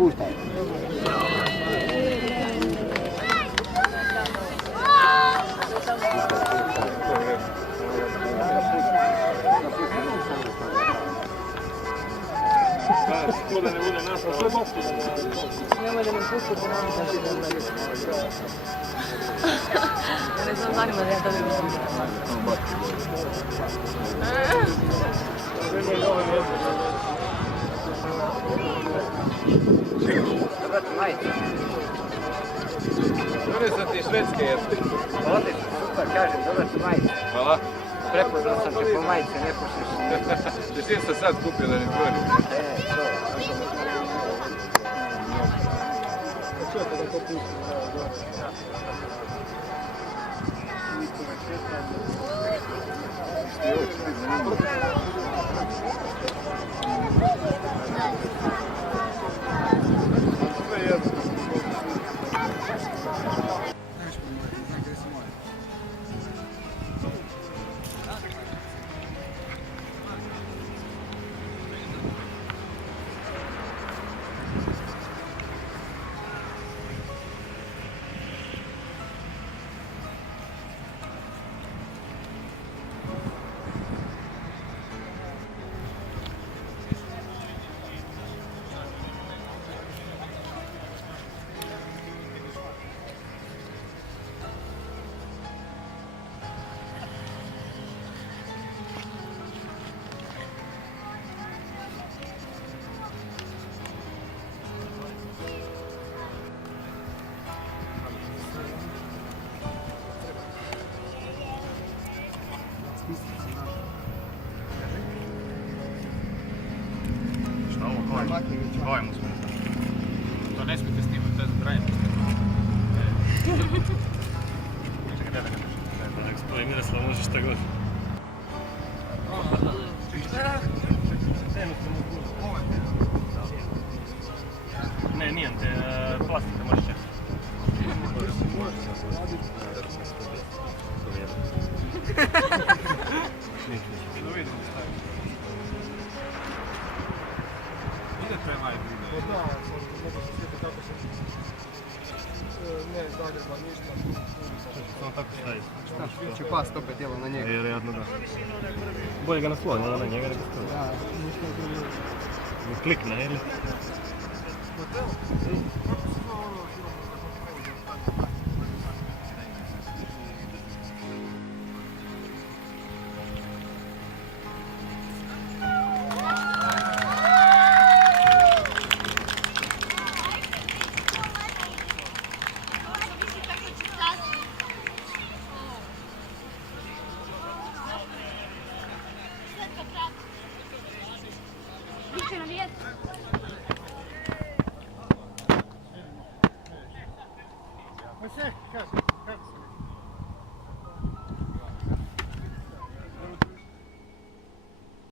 puštaj. Nemoj da mi pustite nam da se da gledam. Ne znam zanima da ja da vidim. Dobro ti majice. Dobro sam ti švedske jeste. Odlično, super, kažem, dobro ti majice. Hvala. Prepoznao sam te po majice, ne pušiš. S čim sam sad kupio da ne govorim? To. Šta ovo kojem uzmem? To ne smijete snimati, to je za trajanje. Čekaj, da ga nešto. Da nek stoji Miroslav, može šta god. Ne, nijem te, plastika možeš čekati. To je najbolje. Da, možda se sjeti kako se... Ne, Zagreba, ništa. Samo tako stavi. Šta, će past opet tijelo na njega. Vjerojatno da. Bolje ga nasloni, ne na njega nego stavi. Da, ništa je bilo. Klikne, ili? Kako